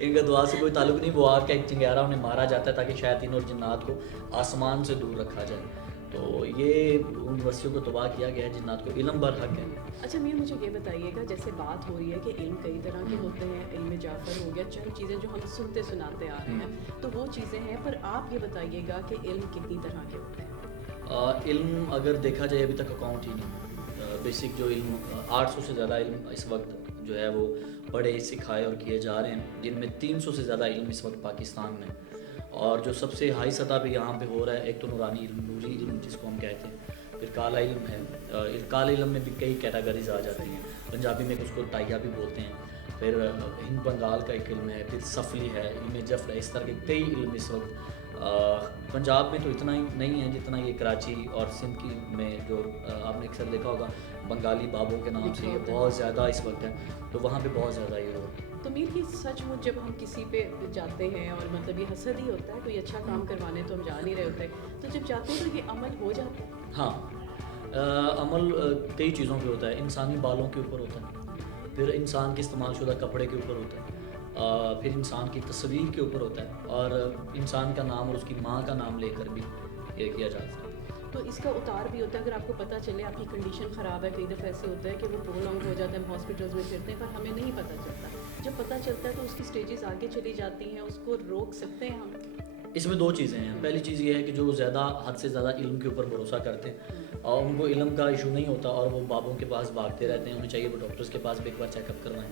ان کا دعا سے کوئی تعلق نہیں. وہ آگ کا ایک چنگیارا انہیں مارا جاتا ہے تاکہ شیاطین اور جنات کو آسمان سے دور رکھا جائے. تو یہ ان بستیوں کو تباہ کیا گیا ہے جنات کو. علم برحق ہے. اچھا میر مجھے یہ بتائیے گا, جیسے بات ہو رہی ہے کہ علم کئی طرح کے ہوتے ہیں, علم جعفر ہو گیا, چند چیزیں جو ہم سنتے سناتے آ رہے ہیں تو وہ چیزیں ہیں, پر آپ یہ بتائیے گا کہ علم کتنی طرح کے ہوتے ہیں؟ علم اگر دیکھا جائے ابھی تک اکاؤنٹ ہی نہیں. بیسک جو علم 800 سے زیادہ علم اس وقت جو ہے وہ پڑھے سکھائے اور کیے جا رہے ہیں, جن میں 300 سے زیادہ علم اس وقت پاکستان میں. اور جو سب سے ہائی سطح پہ یہاں پہ ہو رہا ہے, ایک تو نورانی علم, نوری علم جس کو ہم کہتے ہیں, پھر کالا علم ہے. کالے علم میں بھی کئی کیٹاگریز آ جاتی ہیں, پنجابی میں اس کو تائیا بھی بولتے ہیں. پھر ہند بنگال کا ایک علم ہے, پھر سفلی ہے, علم جفر ہے. اس طرح کے کئی علم اس وقت پنجاب میں تو اتنا ہی نہیں ہے جتنا یہ کراچی اور سندھ کی میں جو آپ نے اکثر دیکھا ہوگا بنگالی بابوں کے نام سے یہ بہت زیادہ اس وقت ہے, تو وہاں پہ بہت زیادہ یہ ہو. تو میر کی سچ مچ جب ہم کسی پہ جاتے ہیں اور مطلب یہ حسد ہی ہوتا ہے, کوئی اچھا کام کروانے تو ہم جا نہیں رہے ہوتے, تو جب جاتے ہیں تو یہ عمل ہو جاتا ہے؟ ہاں, عمل کئی چیزوں پہ ہوتا ہے. انسانی بالوں کے اوپر ہوتا ہے, پھر انسان کے استعمال شدہ کپڑے کے اوپر ہوتا ہے, پھر انسان کی تصویر کے اوپر ہوتا ہے, اور انسان کا نام اور اس کی ماں کا نام لے کر بھی یہ کیا جاتا ہے. تو اس کا اتار بھی ہوتا ہے, اگر آپ کو پتہ چلے آپ کی کنڈیشن خراب ہے, کئی دفعہ ایسے ہوتا ہے کہ وہ پرولونگ ہو جاتا ہے, ہم ہاسپٹلز میں پھرتے ہیں پر ہمیں نہیں پتہ چلتا. جب پتہ چلتا ہے تو اس کی سٹیجز آگے چلی جاتی ہیں, اس کو روک سکتے ہیں ہم؟ اس میں دو چیزیں ہیں. پہلی چیز یہ ہے کہ جو زیادہ حد سے زیادہ علم کے اوپر بھروسہ کرتے ہیں اور ان کو علم کا ایشو نہیں ہوتا اور وہ بابوں کے پاس بھاگتے رہتے ہیں, انہیں چاہیے وہ ڈاکٹرز کے پاس بھی ایک بار چیک اپ کروائیں,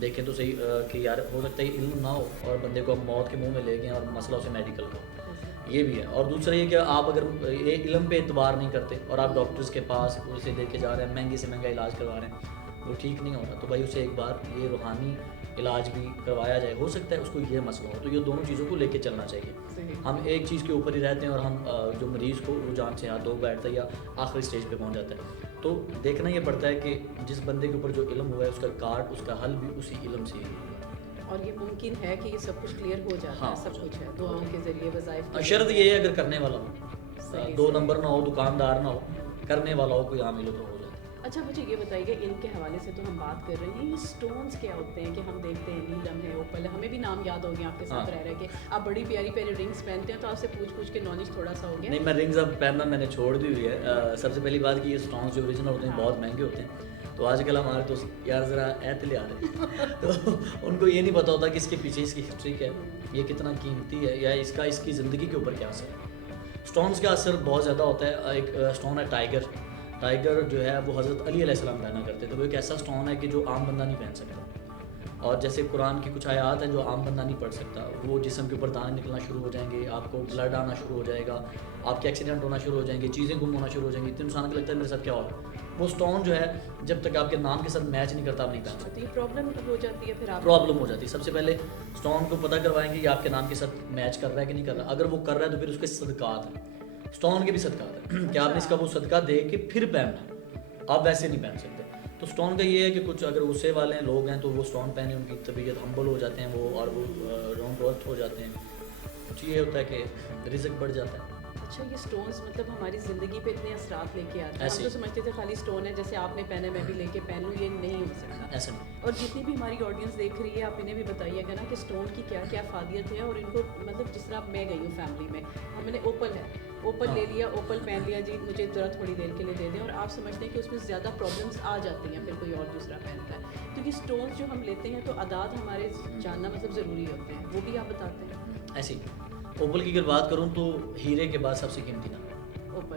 دیکھیں تو صحیح کہ یار ہو سکتا ہے علم نہ ہو اور بندے کو موت کے منہ میں لے گئے اور مسئلہ اسے میڈیکل کا ہو. یہ بھی ہے. اور دوسرا یہ کہ آپ اگر یہ علم پہ اعتبار نہیں کرتے اور آپ ڈاکٹرز کے پاس اسے لے کے جا رہے ہیں, مہنگے سے مہنگا علاج کروا رہے ہیں, وہ ٹھیک نہیں ہوتا, تو بھائی اسے ایک بار یہ روحانی علاج بھی کروایا جائے. ہو سکتا ہے اس کو یہ مسئلہ ہو, تو یہ دونوں چیزوں کو لے کے چلنا چاہیے. ہم ایک چیز کے اوپر ہی رہتے ہیں اور ہم جو مریض کو وہ جان سے ہاتھ دھو بیٹھتا ہے یا آخری اسٹیج پہ پہنچ جاتا ہے. تو دیکھنا یہ پڑتا ہے کہ جس بندے کے اوپر جو علم ہوا ہے اس کا کارڈ, اس کا حل بھی اسی علم سے ہی ہوا ہے. اور یہ ممکن ہے کہ یہ سب کچھ کلیئر ہو جاتا ہے, سب کچھ ہے دعاؤں کے ذریعے, وظائف کے شرط یہ ہے اگر کرنے والا ہو, 2 نمبر نہ ہو, دکاندار نہ ہو, کرنے والا ہو, کوئی عامل ہو تو ہو جاتا ہے. اچھا مجھے یہ بتائیے, علم کے حوالے سے تو ہم بات کر رہے ہیں, یہ سٹونز کیا ہوتے ہیں کہ ہم دیکھتے ہیں نیلم ہے, اوپل ہے, ہمیں بھی نام یاد ہو گیا آپ کے ساتھ رہ رہے کہ آپ بڑی پیاری پیاری رنگس پہنتے ہیں, تو آپ سے پوچھ کے نالج تھوڑا سا ہو گیا. نہیں, میں رنگز اب پہننا میں نے چھوڑ دی ہوئی ہے. سب سے پہلی بات کہ یہ سٹونز جو اوریجنل ہوتے ہیں بہت مہنگے ہوتے ہیں, تو آج کل ہمارے دوست یار ذرا ایت لے آ رہے ہیں تو ان کو یہ نہیں پتہ ہوتا کہ اس کے پیچھے اس کی ہسٹری کیا ہے, یہ کتنا قیمتی ہے, یا اس کی زندگی کے اوپر کیا اثر ہے. سٹونز کا اثر بہت زیادہ ہوتا ہے. ایک سٹون ہے ٹائیگر جو ہے وہ حضرت علی علیہ السلام پہنا کرتے تھے. وہ ایک ایسا سٹون ہے کہ جو عام بندہ نہیں پہن سکتا, اور جیسے قرآن کی کچھ آیات ہیں جو عام بندہ نہیں پڑھ سکتا. وہ جسم کے اوپر دانے نکلنا شروع ہو جائیں گے, آپ کو بلڈ آنا شروع ہو جائے گا, آپ کے ایکسیڈنٹ ہونا شروع ہو جائیں گے, چیزیں گم ہونا شروع ہو جائیں گی, تو انسان کو لگتا ہے میرے ساتھ کیا ہوگا. وہ سٹون جو ہے جب تک آپ کے نام کے ساتھ میچ نہیں کرتا آپ نہیں پہن سکتے. یہ پرابلم ہو جاتی ہے, پھر آپ پرابلم ہو جاتی ہے. سب سے پہلے سٹون کو پتہ کروائیں گے یہ آپ کے نام کے ساتھ میچ کر رہا ہے کہ نہیں کر رہا. اگر وہ کر رہا ہے تو پھر اس کے صدقات ہیں, سٹون کے بھی صدقات ہیں کہ آپ نے اس کا وہ صدقہ دے کے پھر پہننا, آپ ویسے نہیں پہن سکتے. تو سٹون کا یہ ہے کہ کچھ اگر غصے والے لوگ ہیں تو وہ سٹون پہنے, ان کی طبیعت ہمبل ہو جاتے ہیں وہ, اور وہ ڈاؤن ٹو ارتھ ہو جاتے ہیں. کچھ یہ ہوتا ہے کہ رزق بڑھ جاتا ہے. اچھا, یہ سٹونز مطلب ہماری زندگی پہ اتنے اثرات لے کے آتے ہیں. ہم تو سمجھتے تھے خالی سٹون ہے, جیسے آپ نے پہنا میں بھی لے کے پہن لوں, یہ نہیں ہو سکتا ایسا نہیں. اور جتنی بھی ہماری آڈینس دیکھ رہی ہے, آپ انہیں بھی بتائیے گا نا کہ سٹون کی کیا کیا افادیت ہے. اور ان کو مطلب جس طرح میں گئی ہوں فیملی میں, ہم نے اوپل ہے, اوپل لے لیا, اوپل پہن لیا, جی مجھے ذرا تھوڑی دیر کے لیے دے دیں, اور آپ سمجھتے ہیں کہ اس میں زیادہ پرابلمس آ جاتی ہیں, پھر کوئی اور دوسرا پہنتا ہے. کیونکہ سٹونز جو ہم لیتے ہیں تو اعداد ہمارے جاننا مطلب ضروری ہوتے ہیں, وہ بھی آپ بتاتے ہیں. ایسی اوپل کی اگر بات کروں تو ہیرے کے بعد سب سے قیمتی نام اوپل.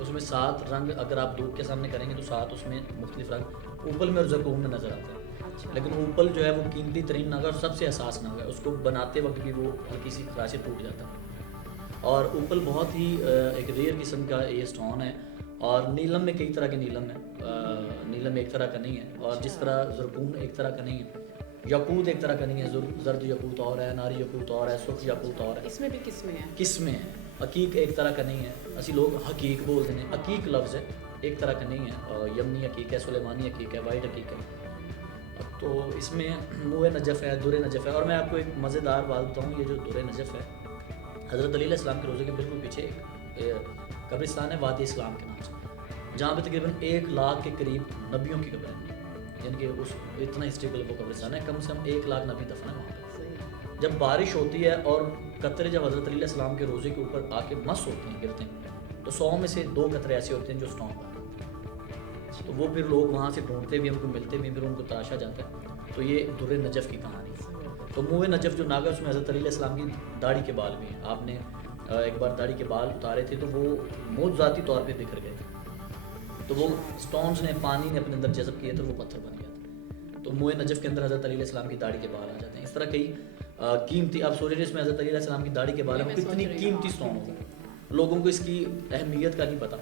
اس میں 7 رنگ اگر آپ دودھ کے سامنے کریں گے تو 7 اس میں مختلف رنگ اوپل میں اور زرکون میں نظر آتے ہیں. لیکن اوپل جو ہے وہ قیمتی ترین نگ ہے اور سب سے حساس نگ ہے. اس کو بناتے وقت بھی وہ ہلکی سی خراش سے ٹوٹ جاتا ہے. اور اوپل بہت ہی ایک ریئر قسم کا یہ سٹون ہے. اور نیلم میں کئی طرح کے نیلم ہیں, نیلم ایک طرح کا نہیں ہے, اور جس طرح زرکون ایک طرح کا نہیں ہے, یاقوت ایک طرح کا نہیں ہے. زرد یاقوت اور ہے, ناری یاقوت اور ہے, سرخ یاقوت اور ہے. اس میں بھی قسمیں ہیں, قسمیں ہیں. عقیق ایک طرح کا نہیں ہے, اسی لوگ حقیق بولتے ہیں. عقیق لفظ ہے, ایک طرح کا نہیں ہے. یمنی عقیق ہے, سلیمانی عقیق ہے, وائٹ عقیق ہے. تو اس میں موہ نجف ہے, در نجف ہے. اور میں آپ کو ایک مزیدار بات بتاؤں, یہ جو در نجف ہے حضرت علی علیہ السلام کے روزے کے بالکل پیچھے ایک قبرستان ہے وادی اسلام کے نام سے, جہاں پہ تقریباً 1 لاکھ کے قریب نبیوں کی قبریں ہیں. یعنی کہ اس اتنا ہسٹریکل وہ قبرستان ہے, کم سے کم 1 لاکھ نبی دفن ہے وہاں پہ. صحیح. جب بارش ہوتی ہے اور قطرے جب حضرت علیہ السلام کے روزے کے اوپر آ کے مس ہوتے ہیں, گرتے ہیں, تو 100 میں سے 2 قطرے ایسے ہوتے ہیں جو اسٹون پر, تو وہ پھر لوگ وہاں سے ڈھونڈتے بھی, ہم کو ملتے بھی, پھر ان کو تراشا جاتا ہے. تو یہ در نجف کی کہانی ہے. تو منہ نجف جو ناگا, اس میں حضرت علیہ السلام کی داڑھی کے بال بھی ہیں. آپ نے ایک بار داڑھی کے بال اتارے تھے تو وہ معجزاتی طور پہ بکھر گئے تھے, تو وہ اسٹونز نے, پانی نے اپنے اندر جذب کیے تو وہ پتھر بن گیا تھا. تو منہ نجف کے اندر حضرت علیہ السلام کی داڑھی کے بال آ جاتے ہیں. اس طرح کئی قیمتی, آپ سوچ رہے اس میں حضرت علیہ السلام کی داڑھی کے بال ہیں, کتنی قیمتی اسٹون ہوگا. لوگوں کو اس کی اہمیت کا نہیں پتہ.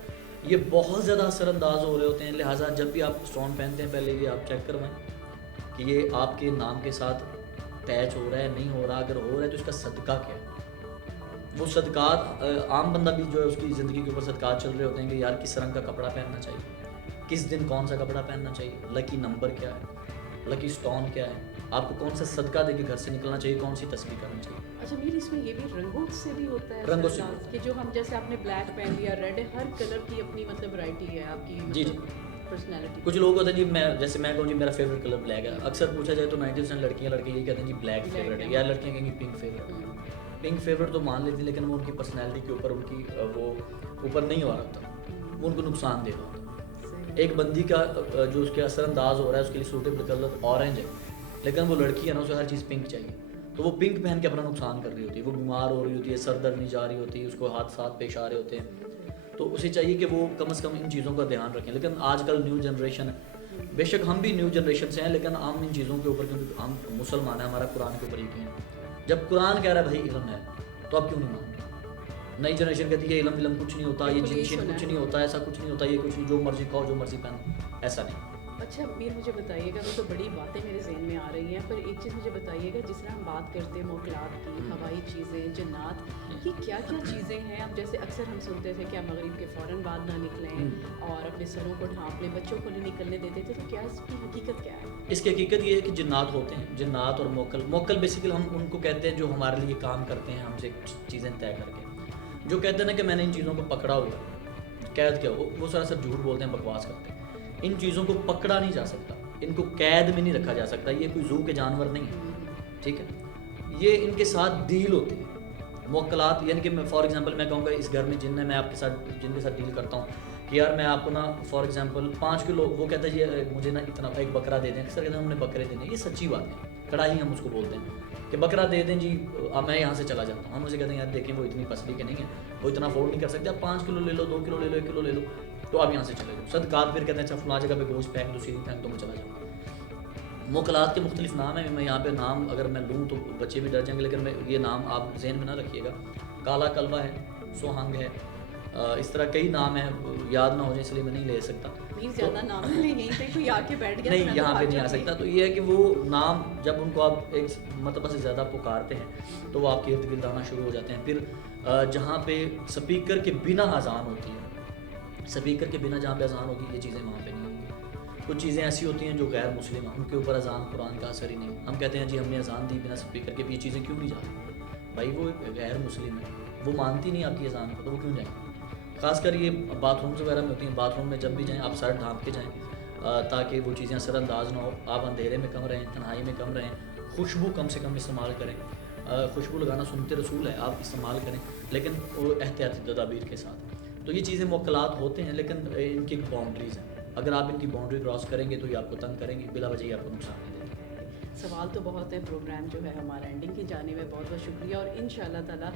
یہ بہت زیادہ اثر انداز ہو رہے ہوتے ہیں, لہٰذا جب بھی آپ اسٹون پہنتے ہیں پہلے یہ آپ چیک کروائیں کہ یہ آپ کے نام کے ساتھ اٹیچ ہو رہا ہے, نہیں ہو رہا. اگر ہو رہا ہے تو اس کا صدقہ کیا ہے. وہ صدقات, عام بندہ بھی جو ہے اس کی زندگی کے اوپر صدقات چل رہے ہوتے ہیں کہ یار کس رنگ کا کپڑا پہننا چاہیے, کس دن کون سا کپڑا پہننا چاہیے, لکی نمبر کیا ہے, لکی اسٹون کیا ہے, آپ کو کون سا صدقہ دے کے گھر سے نکلنا چاہیے, کون سی تسبیح کرنی چاہیے. اچھا میر, اس میں یہ بھی رنگوں سے بھی ہوتا ہے, رنگوں سے کہ جو ہم جیسے آپ نے بلیک پہن لیا, ریڈ ہے, ہر کلر کی اپنی مطلب ورائٹی ہے آپ کی, جی جی. پرسنالٹی. کچھ لوگ ہوتے ہیں جی, میں جیسے میں کہوں جی میرا فیوریٹ کلر بلیک ہے, اکثر پوچھا جائے تو 90% لڑکیاں لڑکے یہ کہتے ہیں جی بلیک فیوریٹ ہے, یا لڑکیاں کہیں گی پنک فیوریٹ ہے. پنک فیوریٹ تو مان لیتی, لیکن وہ ان کی پرسنالٹی کے اوپر, ان کی وہ اوپر نہیں ہو رہا ہوتا, وہ ان کو نقصان دے رہا ہوتا. ایک بندی کا جو اس کے اثر انداز ہو رہا ہے, اس کے لیے سوٹیبل کلر اورنج ہے, لیکن وہ لڑکی ہے نا, اسے ہر چیز پنک چاہیے, تو وہ پنک پہن کے اپنا نقصان کر رہی ہوتی ہے, وہ بیمار ہو رہی ہوتی ہے, سر درد نہیں جا رہی ہوتی ہے, اس کو حادثات پیش آ رہے ہوتے ہیں. تو اسے چاہیے کہ وہ کم از کم ان چیزوں کا دھیان رکھیں. لیکن آج کل نیو جنریشن ہے, بے شک ہم بھی نیو جنریشن سے ہیں, لیکن ہم ان چیزوں کے اوپر, کیونکہ ہم مسلمان ہیں, ہمارا قرآن کے اوپر یقین ہے. جب قرآن کہہ رہا ہے بھائی علم ہے, تو آپ کیوں نہیں مانتے. نئی جنریشن کہتی ہے علم کچھ نہیں ہوتا, یہ جن شین کچھ نہیں ہوتا, ایسا کچھ نہیں ہوتا, یہ کچھ نہیں, جو مرضی کھاؤ جو مرضی پہنو, ایسا نہیں. اچھا میر, مجھے بتائیے گا, وہ تو بڑی باتیں میرے ذہن میں آ رہی ہیں, پر ایک چیز مجھے بتائیے گا, جس طرح ہم بات کرتے ہیں موکلات کی, ہوائی چیزیں, جنات, یہ کیا کیا چیزیں ہیں. اب جیسے اکثر ہم سنتے تھے کہ مغرب کے فوراً بعد نہ نکلیں اور اپنے سروں کو ڈھانپ لیں, بچوں کو نہیں نکلنے دیتے تھے, تو کیا اس کی حقیقت کیا ہے؟ اس کی حقیقت یہ ہے کہ جنات ہوتے ہیں, جنات اور موکل بیسیکلی ہم ان کو کہتے ہیں جو ہمارے لیے کام کرتے ہیں, ہم سے چیزیں طے کر کے, جو کہتے ہیں نا کہ میں نے ان چیزوں کو پکڑا ہوا, قید کیا, وہ سراسر جھوٹ بولتے ہیں, بکواس کرتے ہیں. ان چیزوں کو پکڑا نہیں جا سکتا, ان کو قید میں نہیں رکھا جا سکتا, یہ کوئی زو کے جانور نہیں ہے, ٹھیک ہے. یہ ان کے ساتھ ڈیل ہوتی ہے موکلات, یعنی کہ میں فار ایگزامپل میں کہوں گا اس گھر میں جن ہے, میں آپ کے ساتھ جن کے ساتھ ڈیل کرتا ہوں کہ یار میں آپ کو نا فار ایگزامپل 5 کلو, وہ کہتا ہے یہ مجھے نا اتنا ایک بکرا دے دیں, اکثر کہتے ہیں ہم نے بکرے دینے, یہ سچی بات ہے, کڑاہی ہم اس کو بولتے ہیں کہ بکرا دے دیں جی, میں یہاں سے چلا جاتا ہوں. ہم اسے کہتے ہیں یار دیکھیں وہ اتنی پسلی کے نہیں ہے, وہ اتنا افورڈ نہیں کر سکتے, آپ 5 کلو لے لو, 2 کلو لے لو, 1 کلو لے لو, تو آپ یہاں سے چلے جاؤ. صدقات پھر کہتے ہیں اچھا فلاں جگہ پہ گوشت پھینک دو, سیدھی پھینک دو, میں چلا جاؤں. موکلات کے مختلف نام ہیں, میں یہاں پہ نام اگر میں لوں تو بچے بھی ڈر جائیں گے, لیکن میں یہ نام آپ ذہن میں نہ رکھیے گا. کالا کلوا ہے, سوہنگ ہے, اس طرح کئی نام ہیں, یاد نہ ہو جائے اس لیے میں نہیں لے سکتا. زیادہ نام یہیں پہ کوئی آ کے بیٹھ گیا, نہیں یہاں پہ نہیں آ سکتا. تو یہ ہے کہ وہ نام جب ان کو آپ ایک مرتبہ سے زیادہ پکارتے ہیں تو وہ آپ کے ارد گرد آنا شروع ہو جاتے ہیں. پھر جہاں پہ سپیکر کے بنا اذان ہوتی ہے, سپیکر کے بنا جہاں پہ اذان ہوگی, یہ چیزیں وہاں پہ نہیں ہوگی. کچھ چیزیں ایسی ہوتی ہیں جو غیر مسلم ہیں, ان کے اوپر اذان قرآن کا اثر ہی نہیں. ہم کہتے ہیں جی ہم نے اذان دی بنا سپیکر کے, یہ چیزیں کیوں نہیں جا رہی بھائی, وہ غیر مسلم ہے, وہ مانتی نہیں آپ کی اذان کو, تو وہ کیوں جائیں. خاص کر یہ باتھ رومز وغیرہ میں ہوتی ہیں, باتھ روم میں جب بھی جائیں آپ سر ڈھانپ کے جائیں تاکہ وہ چیزیں اثر انداز نہ ہو. آپ اندھیرے میں کم رہیں, تنہائی میں کم رہیں, خوشبو کم سے کم استعمال کریں. خوشبو لگانا سنت رسول ہے, آپ استعمال کریں, لیکن وہ احتیاطی تدابیر کے ساتھ. تو یہ چیزیں موکلات ہوتے ہیں, لیکن ان کی باؤنڈریز ہیں. اگر آپ ان کی باؤنڈری کراس کریں گے تو یہ آپ کو تنگ کریں گے, بلا وجہ یہ آپ کو نقصان نہیں دیں گے. سوال تو بہت ہے, پروگرام جو ہے ہمارا اینڈنگ کی جانے میں, بہت بہت شکریہ. اور ان شاء اللہ تعالیٰ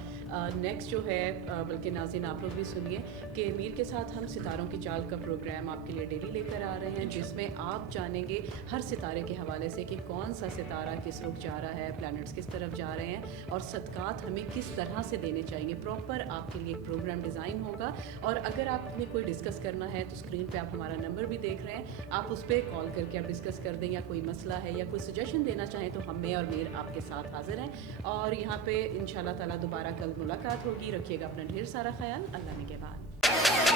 نیکسٹ جو ہے, بلکہ ناظرین آپ لوگ بھی سنیے کہ میر کے ساتھ ہم ستاروں کی چال کا پروگرام آپ کے لیے ڈیلی لے کر آ رہے ہیں, جس میں آپ جانیں گے ہر ستارے کے حوالے سے کہ کون سا ستارہ کس رخ جا رہا ہے, پلانٹس کس طرف جا رہے ہیں, اور صدقات ہمیں کس طرح سے دینے چاہیے. پراپر آپ کے لیے ایک پروگرام ڈیزائن ہوگا. اور اگر آپ نے کوئی ڈسکس کرنا ہے تو اسکرین پہ آپ ہمارا نمبر بھی دیکھ رہے ہیں, آپ اس پہ کال کر کے آپ ڈسکس کر دیں, یا کوئی مسئلہ ہے یا کوئی سجیشن دینا چاہیں تو ہم میں اور میر آپ کے ساتھ حاضر ہیں. اور یہاں پہ انشاءاللہ تعالیٰ دوبارہ کل ملاقات ہوگی. رکھیے گا اپنا ڈھیر سارا خیال. اللہ نے کے بعد.